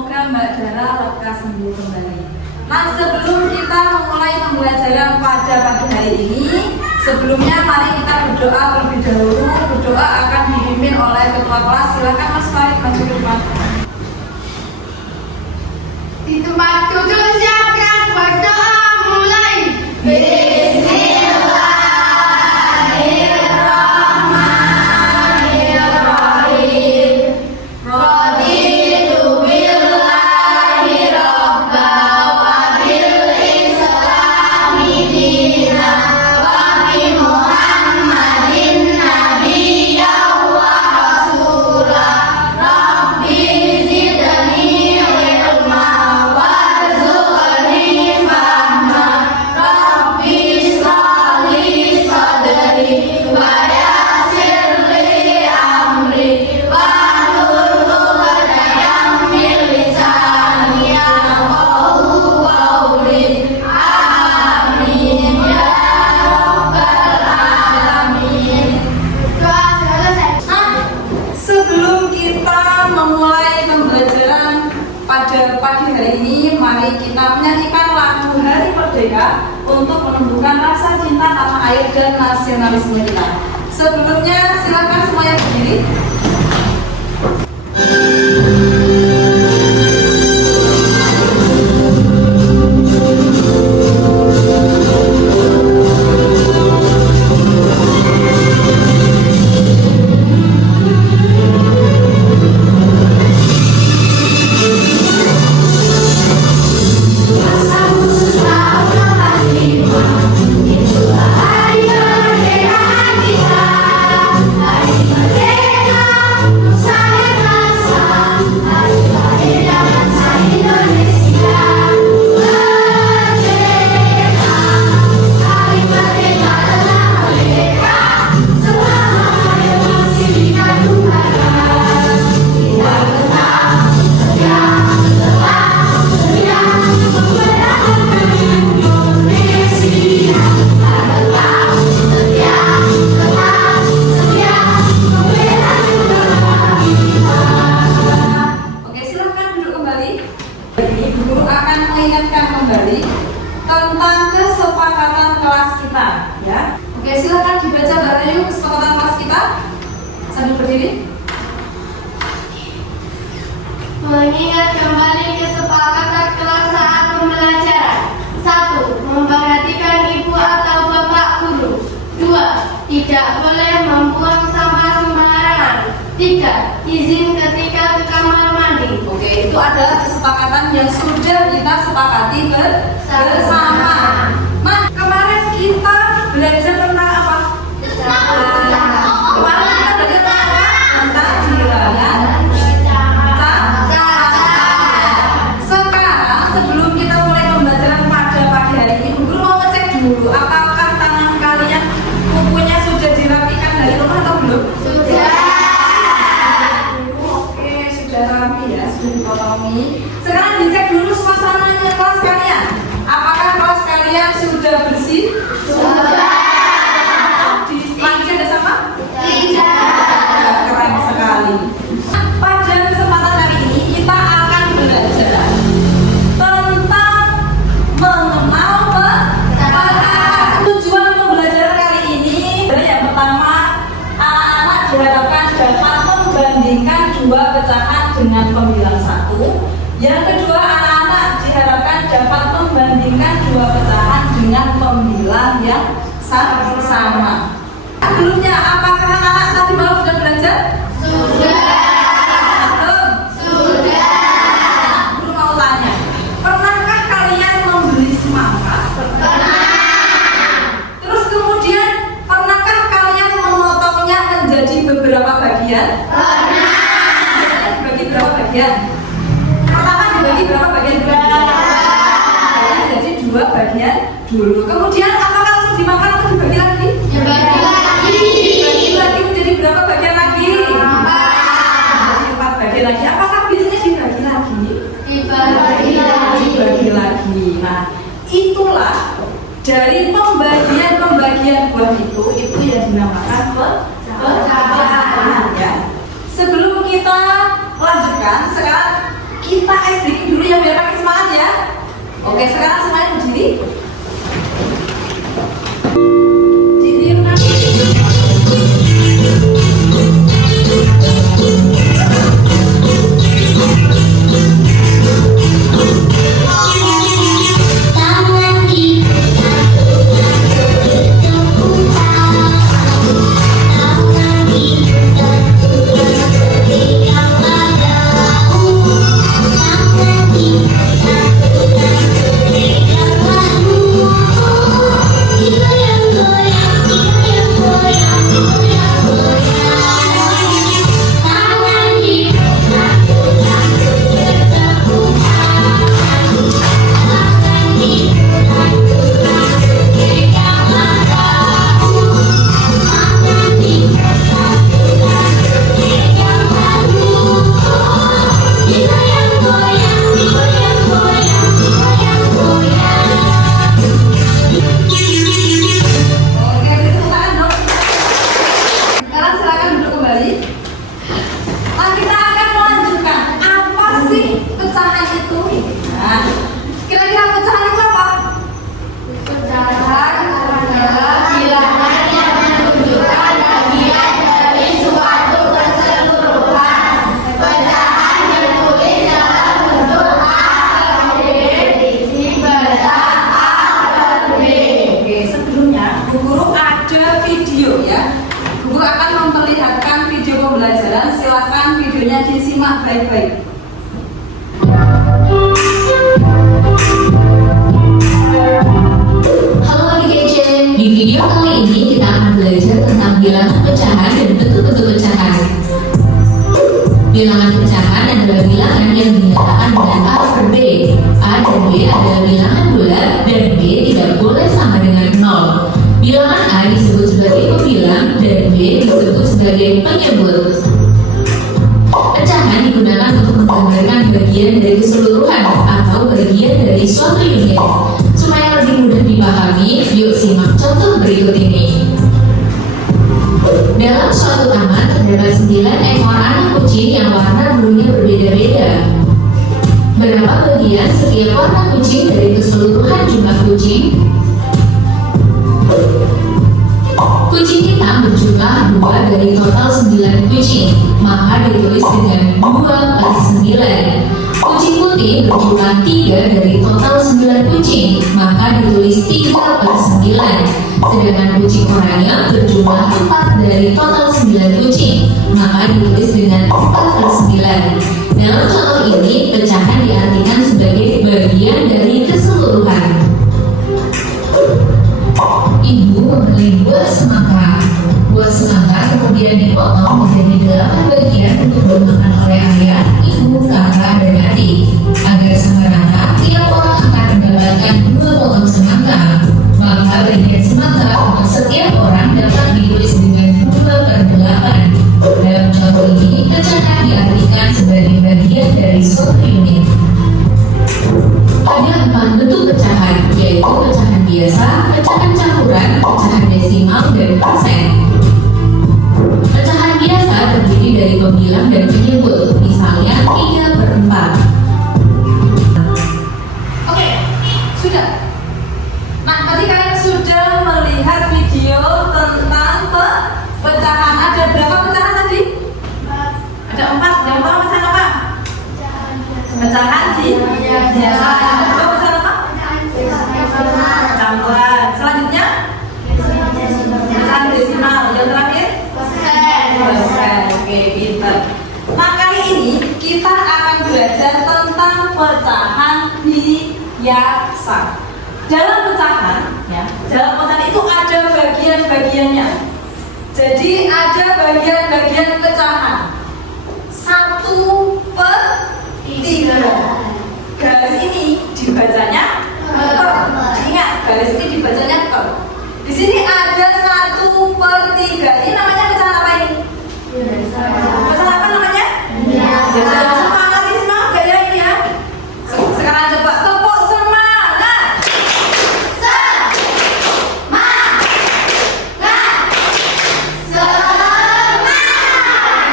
Semoga Mbak Dara lekas sembuh kembali. Nah, sebelum kita memulai pembelajaran pada pagi hari ini, sebelumnya mari kita berdoa terlebih dahulu. Berdoa akan dipimpin oleh ketua kelas. Silakan Mas Farid maju ke depan. Di tempat duduk siapkan berdoa mulai. Untuk menumbuhkan rasa cinta tanah air dan nasionalisme kita. Sebelumnya silakan semuanya berdiri. Tentang kesepakatan kelas kita, ya. Oke, silakan dibaca Mbak Rayu kesepakatan kelas kita sambil berdiri. Mengingat kembali kesepakatan kelas saat pembelajaran. 1. Memperhatikan ibu atau bapak guru. 2. Tidak boleh membuang sampah sembarangan. 3. Izin ketika ke kamar mandi. Oke, itu adalah kesepakatan yang sudah kita sepakati bersama. Nah, kemarin kita belajar tentang apa? Kemarin kita belajar tentang apa? Tentang bilangan. Sekarang sebelum kita mulai pembelajaran pada pagi hari ini, Guru mau ngecek dulu apakah tangan kalian bukunya sudah dirapikan dari rumah atau belum? Sudah. Oke, sudah rapi ya, sudah dipotongi. Sekarang dicek dulu suasananya kelas kalian. Apakah kelas kalian sudah bersih? Sudah. Di lantai ada sama? Tidak. Keren sekali. Pada kesempatan hari ini kita akan belajar tentang mengenal pecahan. Tujuan pembelajaran kali ini yang pertama, anak-anak diharapkan dapat membandingkan dua pecahan dengan pembilang 1. Yang kedua, anak-anak diharapkan dapat membandingkan dua pecahan dengan pembilang yang sama. Sebelumnya, apakah anak-anak tadi malam sudah belajar? Sudah. Belum? Sudah. Guru mau tanya, pernahkah kalian membeli semangka? Pernah. Terus kemudian, pernahkah kalian memotongnya menjadi beberapa bagian? Pernah. Dibagi berapa bagian? Pertama dibagi berapa bagian? Jadi 2 bagian dulu. Kemudian apakah langsung dimakan atau dibagi lagi? Dibagi lagi. Dibagi lagi menjadi berapa bagian lagi? 4 bagian lagi. Apakah biasanya dibagi lagi? Dibagi lagi. Dibagi lagi. Nah, itulah dari pembagian buah itu yang dinamakan pecahan. Ya. Sebelum kita lanjutkan, sekarang kita SD dulu ya biar pakai semangat ya. Oke, sekarang semuanya berdiri. Silakan videonya disimak baik-baik. Halo adik kece, di video kali ini kita akan belajar tentang bilangan pecahan dan bentuk-bentuk pecahan. Bilangan pecahan adalah bilangan yang dinyatakan dengan A per B. A dan B adalah bilangan bulat dan B tidak boleh sama dengan 0. Bilangan A disebut sebagai pembilang dan B disebut sebagai penyebut. Pecahan digunakan untuk menggambarkan bagian dari keseluruhan atau bagian dari suatu unit. Supaya lebih mudah dipahami, yuk simak contoh berikut ini. Dalam suatu taman terdapat 9 ekor anak kucing yang warna bulunya berbeda-beda. Berapa bagian setiap warna kucing dari keseluruhan jumlah kucing? Kucing hitam berjumlah 2 dari total 9 kucing, maka ditulis dengan 2 per 9. Kucing putih berjumlah 3 dari total 9 kucing, maka ditulis 3 per 9. Sedangkan kucing oranye berjumlah 4 dari total 9 kucing, maka ditulis dengan 4 per 9. Dalam contoh ini, pecahan diartikan sebagai bagian dari keseluruhan. Ibu membeli buah semangka. Buah semangka kemudian dipotong menjadi 8 bagian untuk dimakan oleh ayah, ibu, kakak, dan adik. Agar sama rata, tiap orang akan mendapatkan 2 potong semangka. Maka bagian semangka untuk setiap orang dapat ditulis dengan 2 per 8. Dalam contoh ini, pecahan diartikan sebagai bagian dari suatu unit. Ada 4 bentuk pecahan, yaitu pecahan biasa, pecahan campuran, pecahan desimal, dan persen. Pecahan biasa terdiri dari pembilang dan penyebut, misalnya 3 per 4. Oke, sudah. Nah, tadi kalian sudah melihat video tentang pecahan. Ada berapa pecahan tadi? Ada 4. Yang pertama pecahan apa? Pecahan biasa. Pecahan apa? Campuran. Selanjutnya pecahan desimal. Yang terakhir persen. Oke, pintar. Nah, kali ini kita akan belajar tentang pecahan biasa. Dalam pecahan, ya, dalam pecahan itu ada bagian-bagiannya. Jadi ada bagian-bagian pecahan. 1 per 3. Garis ini dibacanya per. Ingat, garis ini dibacanya per. Di sini ada 1 per 3. Ini namanya pecahan apa ini? Pecahan apa namanya? Pecahan semangat. Ini semangat gak ya ini ya? Sekarang coba tepuk semangat.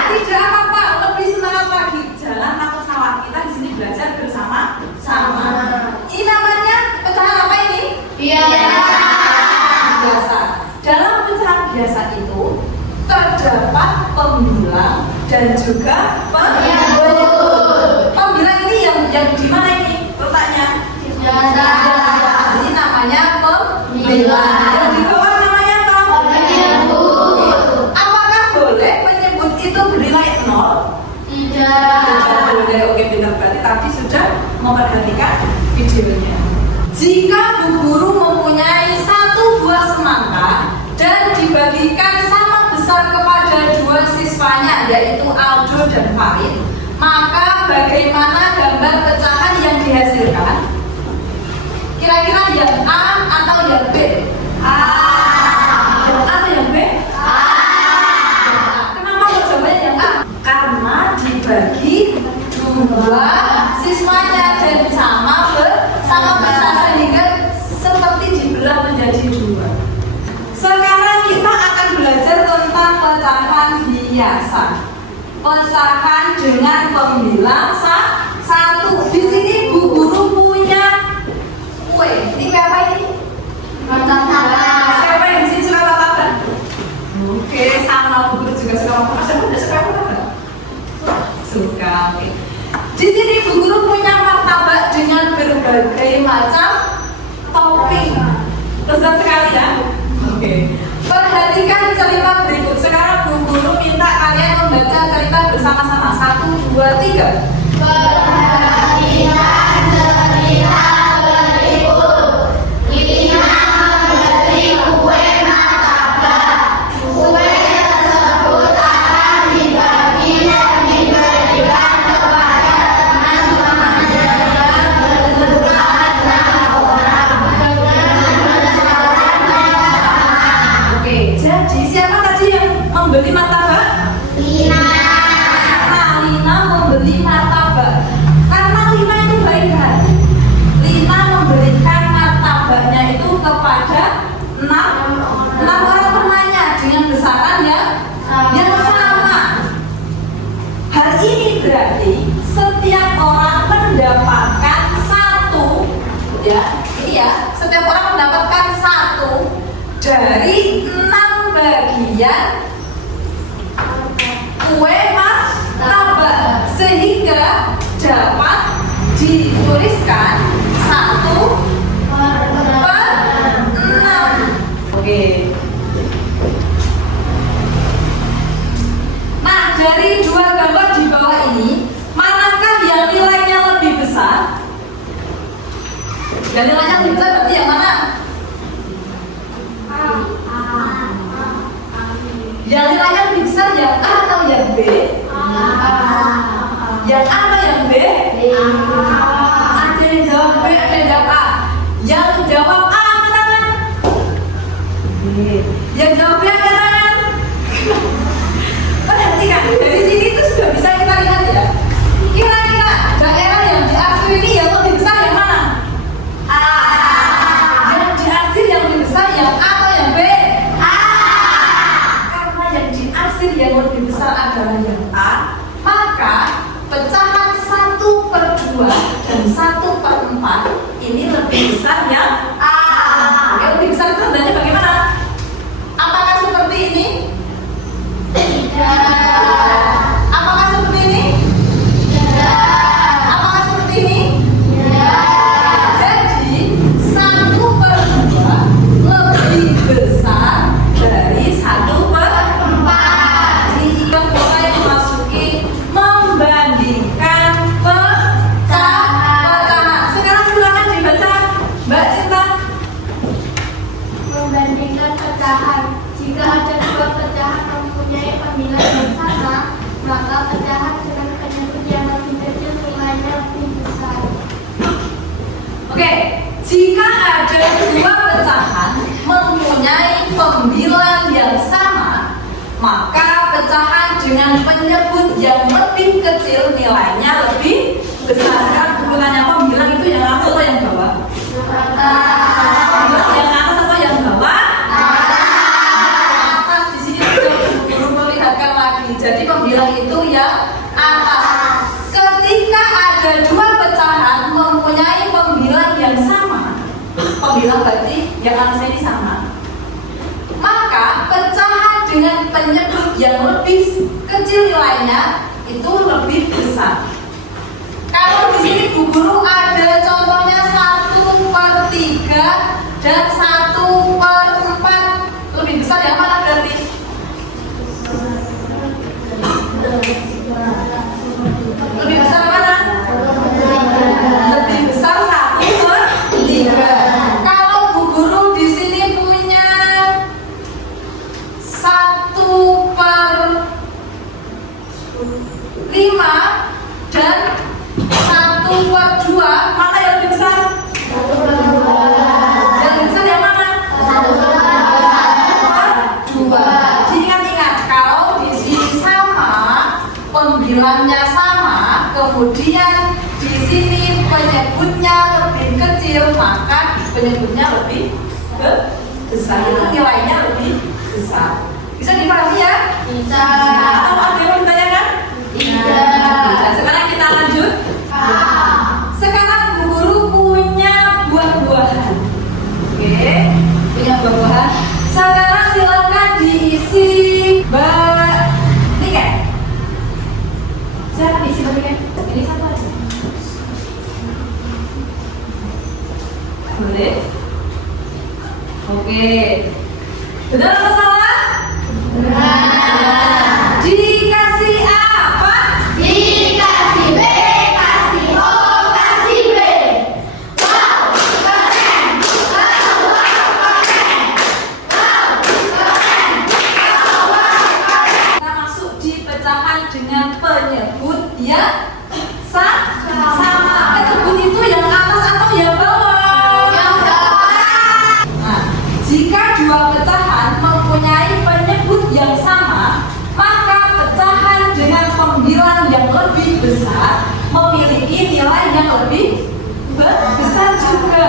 Tidak apa-apa, lebih semangat lagi. Jangan takut salah. Kita di sini belajar pembilang dan juga penyebut. Pembilang ini yang di mana ini letaknya? Ini namanya pembilang. Yang di bawah namanya apa? Penyebut. Apakah boleh penyebut itu bernilai 0? Tidak boleh. Oke, benar, berarti tadi sudah memperhatikan videonya. Jika bu guru mempunyai satu buah semangka dan dibagikan sama besar kepada dua siswanya, yaitu Aldo dan Farid, maka bagaimana gambar pecahan yang dihasilkan? Kira-kira yang A atau yang B? A. Yang A atau yang B? A. Kenapa kok jawabannya yang A? Karena dibagi dua siswanya dan sama besar, sehingga seperti dibelah menjadi dua. Sekarang kita akan belajar tentang pecahan biasa. Pecahan dengan pembilang satu. Di sini bu guru punya kue. Ini kue apa ini? Martabak. Siapa yang di sini suka martabak? Oke, sama bu guru juga suka martabak. Siapa tidak suka martabak? Suka. Oke. Di sini bu guru punya martabak dengan berbagai macam topping. Lezat sekali ya. Oke. Perhatikan cerita berikut. Sekarang bu guru minta kalian membaca cerita bersama-sama. 1, 2, 3. Perhatikan cerita berikut. Lina membeli kue martabak. Kue tersebut akan dibagi dan diberikan kepada teman-temannya yang berjumlah 6 orang dengan besaran yang sama. Oke, jadi siapa tadi yang membeli martabak? Lina. Nah, Lina membeli martabak. Karena Lina itu baik hati, Lina memberikan martabaknya itu kepada 6 orang temannya dengan besaran yang sama. Hal ini berarti setiap orang mendapatkan 1, ya, ini ya, setiap orang mendapatkan 1 dari 6 bagian kue martabak, sehingga dapat dituliskan 1/6. Oke. Nah, dari dua gambar di bawah ini, manakah yang nilainya lebih besar? Yang nilainya lebih besar berarti yang mana? Yang nilainya lebih besar yang A atau yang B? Yang A atau yang B? Ada yang jawab B, ada yang jawab A. Yang jawab A angkat tangan. Yang jawab B angkat tangan. Perhatikan, dari sini itu sudah bisa kita lihat ya. Kira-kira daerah yang diarsir ini yang lebih besar yang mana? A. Yang diarsir yang lebih besar yang A atau yang B? A. Karena yang diarsir yang lebih besar adalah yang A, maka pecahan 1/2 dan 1/4 ini lebih besar yang A. Yang lebih besar itu tandanya bagaimana? Apakah seperti ini? Tidak. Apakah seperti ini? Tidak. Apakah seperti ini? Tidak. Jadi 1/2 lebih besar dari 1/4. Jadi kita mulai memasuki membandingkan pecahan. Sekarang silakan dibaca, Mbak Cinta. Membandingkan pecahan. Jika ada dua pecahan mempunyai pembilang yang sama, maka pecahan dengan penyebut yang lebih kecil nilainya lebih besar. Oke, jika ada dua pecahan mempunyai pembilang yang sama, maka pecahan dengan penyebut yang lebih kecil nilainya lebih besar. Sekarang penggunanya pembilang itu yang atas atau yang bawah? Pembilang yang atas atau yang bawah? Atas. Di sini belum melihatkan lagi. Jadi pembilang itu yang atas. Ketika ada dua pecahan mempunyai pembilang yang sama, pembilang berarti yang atasnya ini sama, maka pecahan dengan penyebut yang lebih kecil nilainya itu lebih besar. Kalau di sini Bu Guru ada contohnya 1/3 dan 1/4, lebih besar yang mana berarti? Lebih besar mana? Lebih besar 1/3. Kalau Bu Guru di sini punya 1/5 dan 1/2, mana yang lebih besar? Yang lebih besar yang mana? 1/2. Jadi ingat, kalau di sini sama, pembilangnya sama, kemudian di sini penyebutnya lebih kecil, maka penyebutnya lebih besar. Itu nilainya lebih besar. Bisa dipahami ya? Bisa. Atau ada yang mau ditanyakan? Nah, sekarang kita lanjut. Sekarang Bu Guru punya buah-buahan. Oke, punya buah-buahan. Sekarang silakan diisi tiket. Silakan diisi tiket. Ini satu aja. Boleh? Oke. Benar atau salah? Benar. Dikasih apa? Dikasih B, kasih O, kasih B. Wow, keren. Wow, keren. Wow, keren. Wow, keren. Kita masuk di pecahan dengan penyebut yang sama. Penyebut itu yang atas atau yang bawah? Yang bawah. Nah, jika dua pecahan mempunyai penyebut yang sama, maka pecahan dengan pembilang yang lebih besar memiliki nilai yang lebih besar juga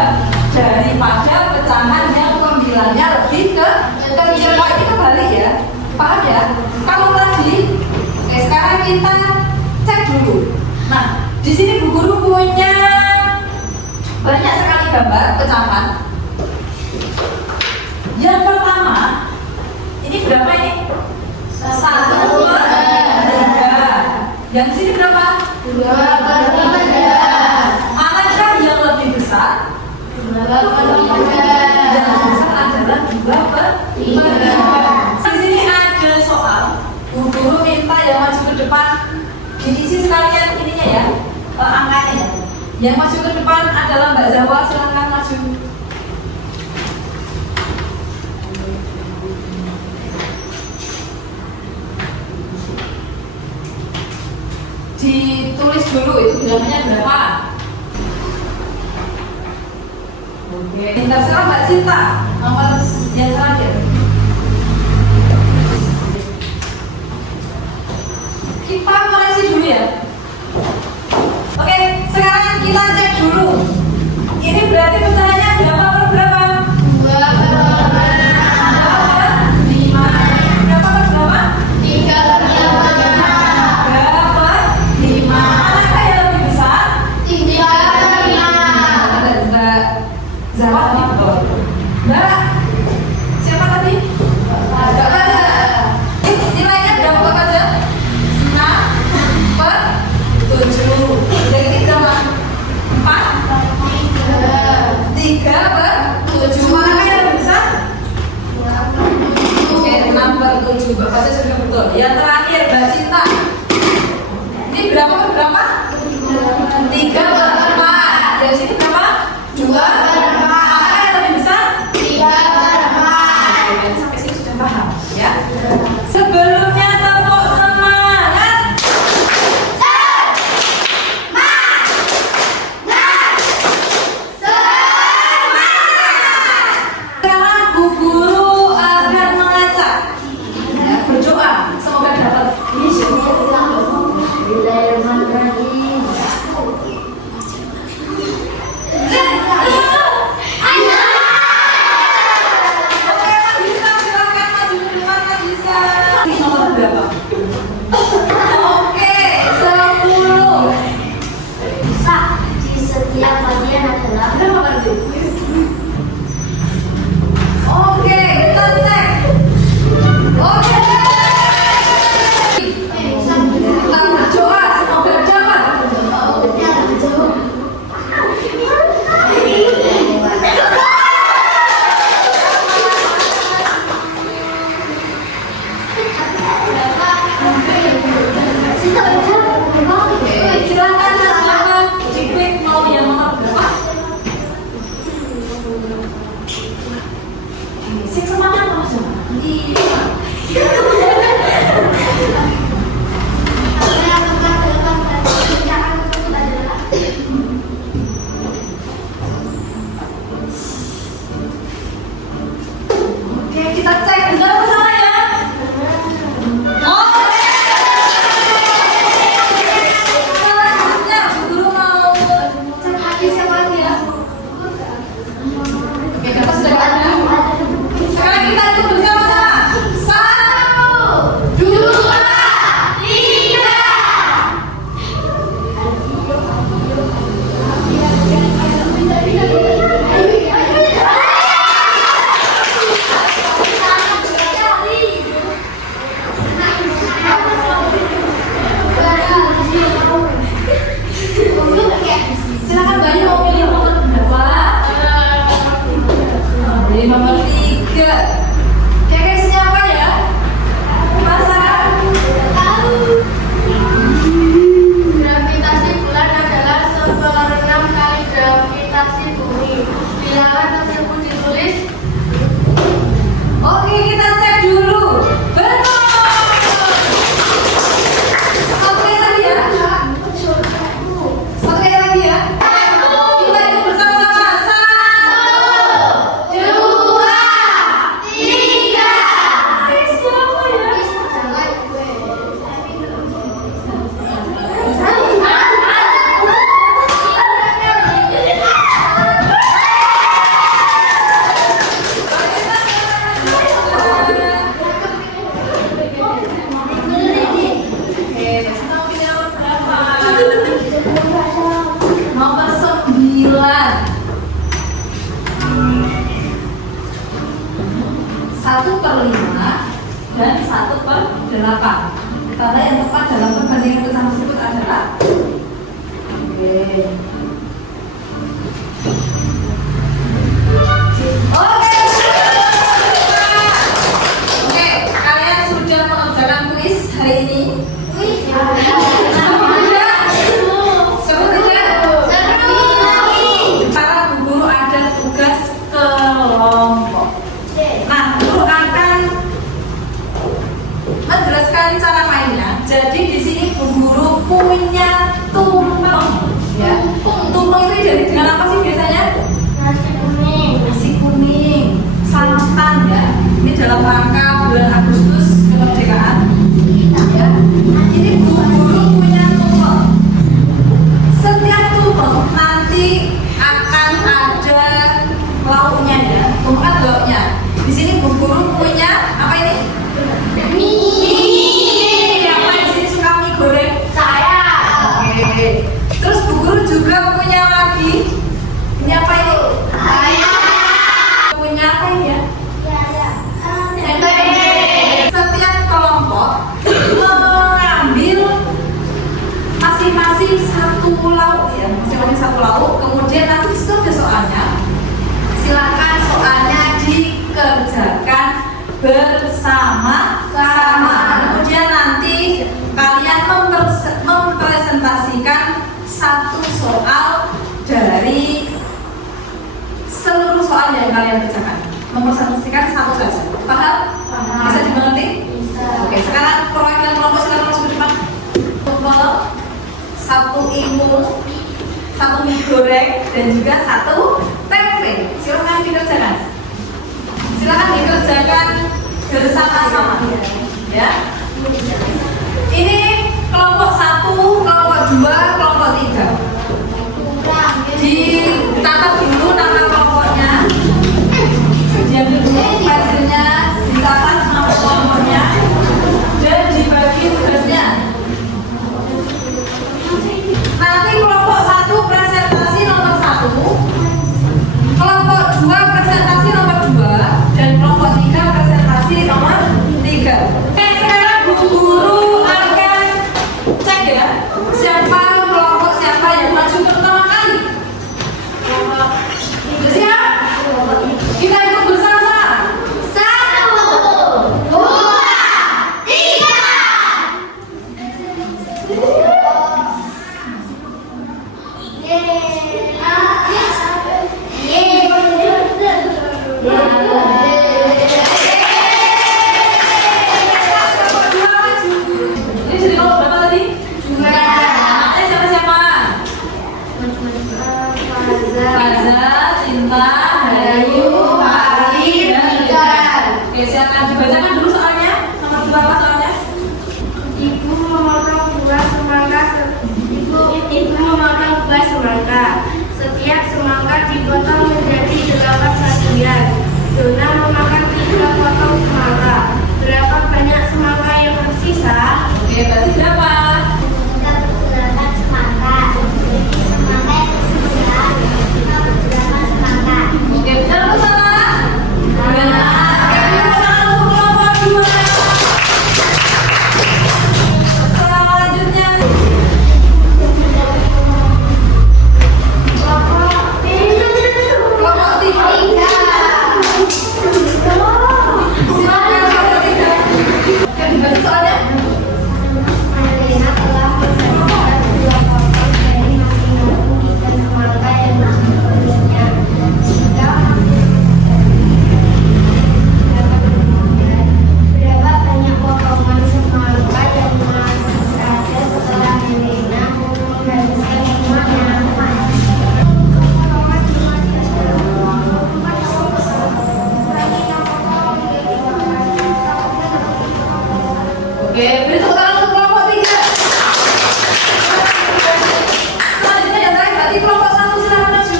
daripada pecahan yang pembilangnya lebih kecil. Wah, ini kebalik ya, paham ya? Kalau tadi, sekarang kita cek dulu. Nah, di sini Bu Guru punya banyak sekali gambar pecahan. Yang pertama, ini berapa ini? 1/3. Yang sini berapa? 2/3. Manakah yang lebih besar? 2/3. Yang lebih besar adalah 2/3. Di sini ada soal. Bu Guru minta yang maju ke depan diisi sekalian ininya ya, angkanya ya. Yang maju ke depan adalah Mbak Zawa, silakan maju. Ditulis dulu itu bilangannya berapa. Oke, terserah Mbak Sinta, nomor yang terakhir. Kita koreksi dulu ya. Oke, sekarang kita cek dulu. Ini berarti pecahannya berapa per berapa? 2/5. Berapa per berapa? 3/5. Berapa? 5. Manakah yang lebih besar? 3/5. Zawat di bawah. Mbak, siapa tadi? Mbak Kaza. Nilainya berapa Mbak Kaza? 6/7. Yang ini berapa? 3/7. Manakah yang lebih besar? Oke, 6/7. Mbak Kaza sudah betul. Yang terakhir Mbak Cinta. Ini berapa per berapa? 3/4. Dari sini berapa? 2/4. Manakah yang lebih besar? 3/4. Oke, sampai sini sudah paham ya. Sebelumnya tepuk semangat. Sekarang Bu Guru akan mengajak ya, berdoa semoga dapat bisa silakan maju ke depan kan bisa. Nomor berapa? Oke, 10. Di setiap bagian adalah Berapa berarti? Oke, kita cek. Oke. 8. Tanda yang tepat dalam perbandingan tulisan tersebut adalah Oke, kalian sudah mengerjakan kuis hari ini? Seru tidak? Seru tidak? Para guru ada tugas kelompok. Nah, guru akan menjelaskan cara mainnya. Jadi di sini Bu Guru punya tumpeng, ya. Tumpeng itu dengan apa sih biasanya? Nasi kuning, santan ya. Ini dalam rangka bulan Agustus kemerdekaan. Ya. Ini Bu Guru punya tumpeng. Setiap tumpeng nanti akan ada lauknya ya. Tumpeng kan lauknya. Di sini Bu Guru punya apa ini? Siapa di sini suka mie goreng? Saya. Oke. Terus Bu Guru juga punya lagi. Ini apa ini? Saya. Punya apa ini ya? Tempe. Setiap kelompok mengambil masing-masing satu lauk ya, masing-masing satu lauk. Kemudian nanti itu ada soalnya. Silakan soalnya dikerjakan bersama-sama. Kemudian nanti kalian mempresentasikan satu soal dari seluruh soal yang kalian kerjakan. Mempresentasikan satu saja. Paham? Bisa dimengerti? Oke, sekarang perwakilan kelompok silakan masuk ke depan. Satu imun, satu mie goreng, dan juga satu tempe. Silakan dikerjakan. Silakan dikerjakan bersama-sama. Ya. Ini kelompok 1, kelompok 2, kelompok 3. Dicatat dulu nama kelompoknya. Diam dulu hasilnya, dicatat nama kelompoknya dan dibagi tugasnya. Nanti kelompok 1 presentasi nomor 1, kelompok 2 presentasi nomor 2, dan kelompok 3 presentasi nomor 3. Oke, sekarang Bu Guru akan cek ya, siapa kelompok siapa yang maju pertama kali. Siap? Kita ikut bersama-sama. 1, 2, 3. Ini jadi nomor berapa tadi? Namanya siapa-siapa? Raza, Cinta, Hayu, Hari, dan Rita. Oke, silakan dibacakan dulu soalnya. Nomor berapa soalnya? Ibu memotong buah semangka. Ibu memotong buah semangka. Setiap semangka dipotong menjadi 8 bagian. Dona memakan 3 potong semangka. Berapa banyak semangka yang tersisa? Oke, berarti berapa? Oke, benar atau salah? Benar. Oke, kita tangan untuk kelompok 2. Selanjutnya kelompok 3. Silakan kelompok 3. Oke, dibaca soalnya. Malena telah memberikan 2 potong dari masing-masing 3 semangka yang diberinya. Jika berapa banyak potongan semangka yang masih ada setelah Malena menghabiskan semuanya? Oke, beri tepuk tangan untuk kelompok 3. Selanjutnya yang terakhir berarti kelompok 1 silakan maju.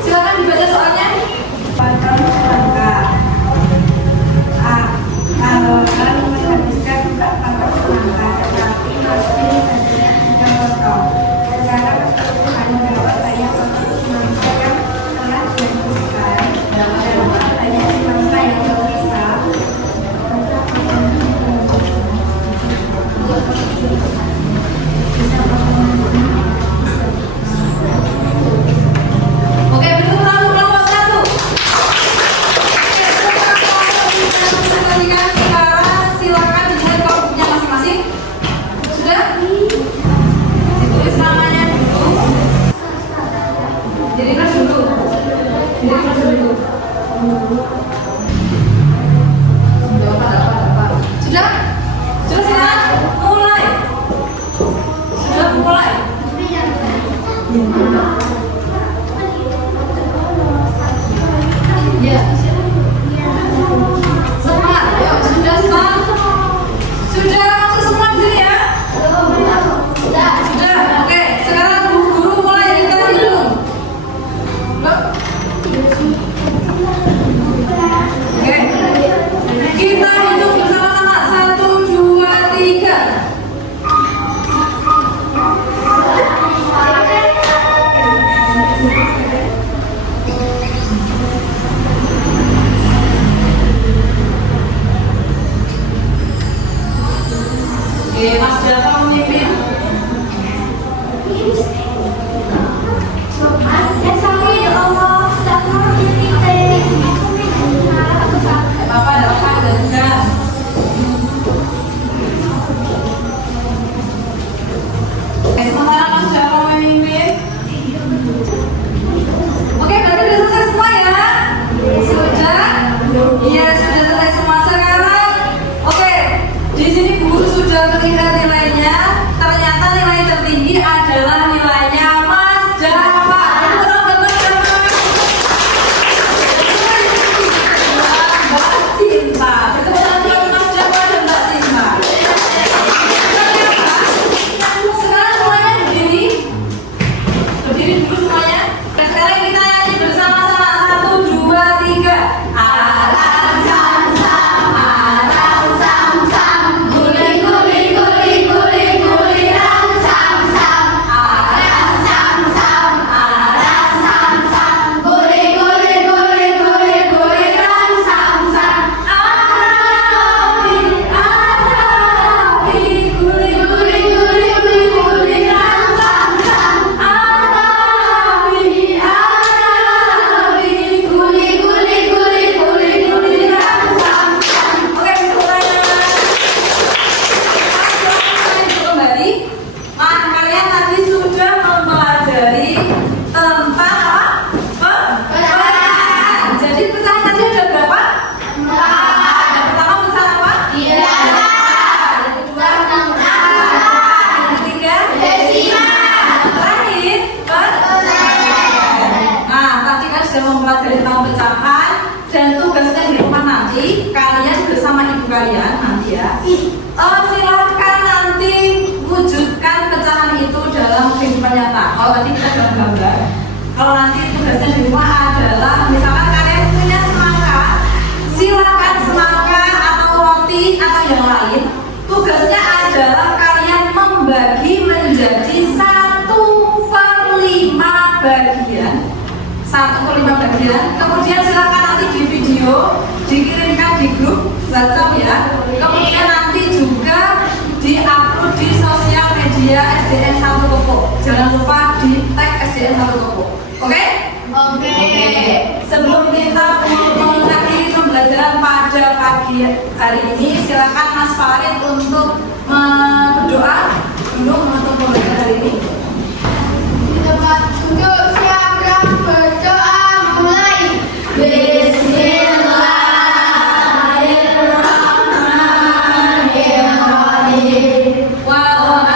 Silakan dibaca soalnya. Potong semangka. A. Akan menghabiskan 4 potong semangka, tetapi masih ada 3 potong. Sekarang keseluruhan berapa banyak potong semangka yang telah dihabiskan? Berapa banyak semangka yang tersisa? Ya. Semangat. Yuk, sudah semua? Sudah masuk semua dulu ya? Sudah. Oke, sekarang guru mulai kita hitung. Oke. Kita hitung bersama-sama. 1, 2, 3. Oke, Mas Jafar memimpin. Bapak ada apa ada? Sementara Mas Jafar memimpin. Oke, berarti sudah selesai semua ya? Sudah? Iya, sudah selesai semua sekarang. Oke, di sini guru sudah melihat nilainya. Ternyata nilai tertinggi adalah nilainya Mas Jafar. Mbak Cinta. Kebetulan Mas Jafar dan Mbak Cinta. Sekarang semuanya berdiri. Berdiri dulu semuanya. Dan sekarang kita nyanyi bersama-sama. 1, 2, 3. Arang sam sam, arang sam sam, guling guling guling guling guliran sam sam, arang sam sam, arang sam sam, guling guling guling guling guliran sam sam, arabi arabi, guling guling guling guling guliran sam sam, arabi arabi, guling guling guling guling guliran sam sam. Oke, semuanya. Kembali, kalian tadi sudah mempelajari tentang apa? Pecahan. Jadi pecahan tadi ada berapa? 4. Yang pertama pecahan apa? Bilangan. Yang kedua angka. Yang ketiga desimal. Yang terakhir persen. Nah, tadi kan sudah mempelajari tentang pecahan dan tugasnya di rumah nanti kalian bersama ibu kalian nanti ya. Silahkan nanti wujudkan pecahan itu dalam kehidupan nyata. Kalau tadi kita gambar-gambar, kalau nanti tugasnya di rumah adalah misalkan kalian punya semangka, silahkan semangka atau roti atau yang lain. Tugasnya adalah kalian membagi menjadi 1/5 bagian. 1/5 bagian. Kemudian silakan nanti di video dikirimkan di grup WhatsApp ya. Kemudian nanti juga di-upload di sosial media SDN 1 Toko. Jangan lupa di tag SDN 1 Toko. Oke? Oke. Sebelum kita mengakhiri pembelajaran pada pagi hari ini, silakan Mas Farid untuk berdoa untuk menutup pembelajaran hari ini. Di tempat duduk siapkan berdoa mulai. Bismillahirrahmanirrahim. Wow.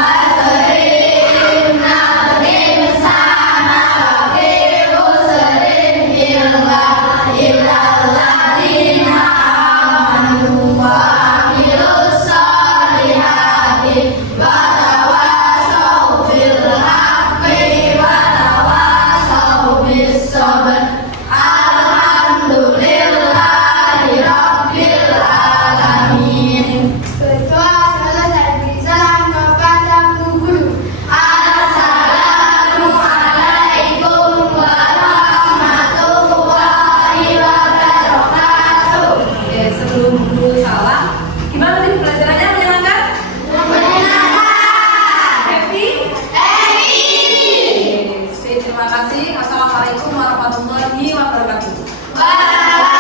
Asrina insana fi usrin illa alladzina amanu wa amilus solihati wa tawasaw bil haqqi wa tawasaw bis sabr. Alhamdulillahi rabbil alamin. Berdoa selesai, salam kepada Bu Guru. Assalamualaikum warahmatullahi wabarakatuh. Oke, sebelum dulu salam, gimana nih pelajarannya, menyenangkan? Happy? Oke, terima kasih. Assalamualaikum warahmatullahi wabarakatuh. Waalaikumsalam.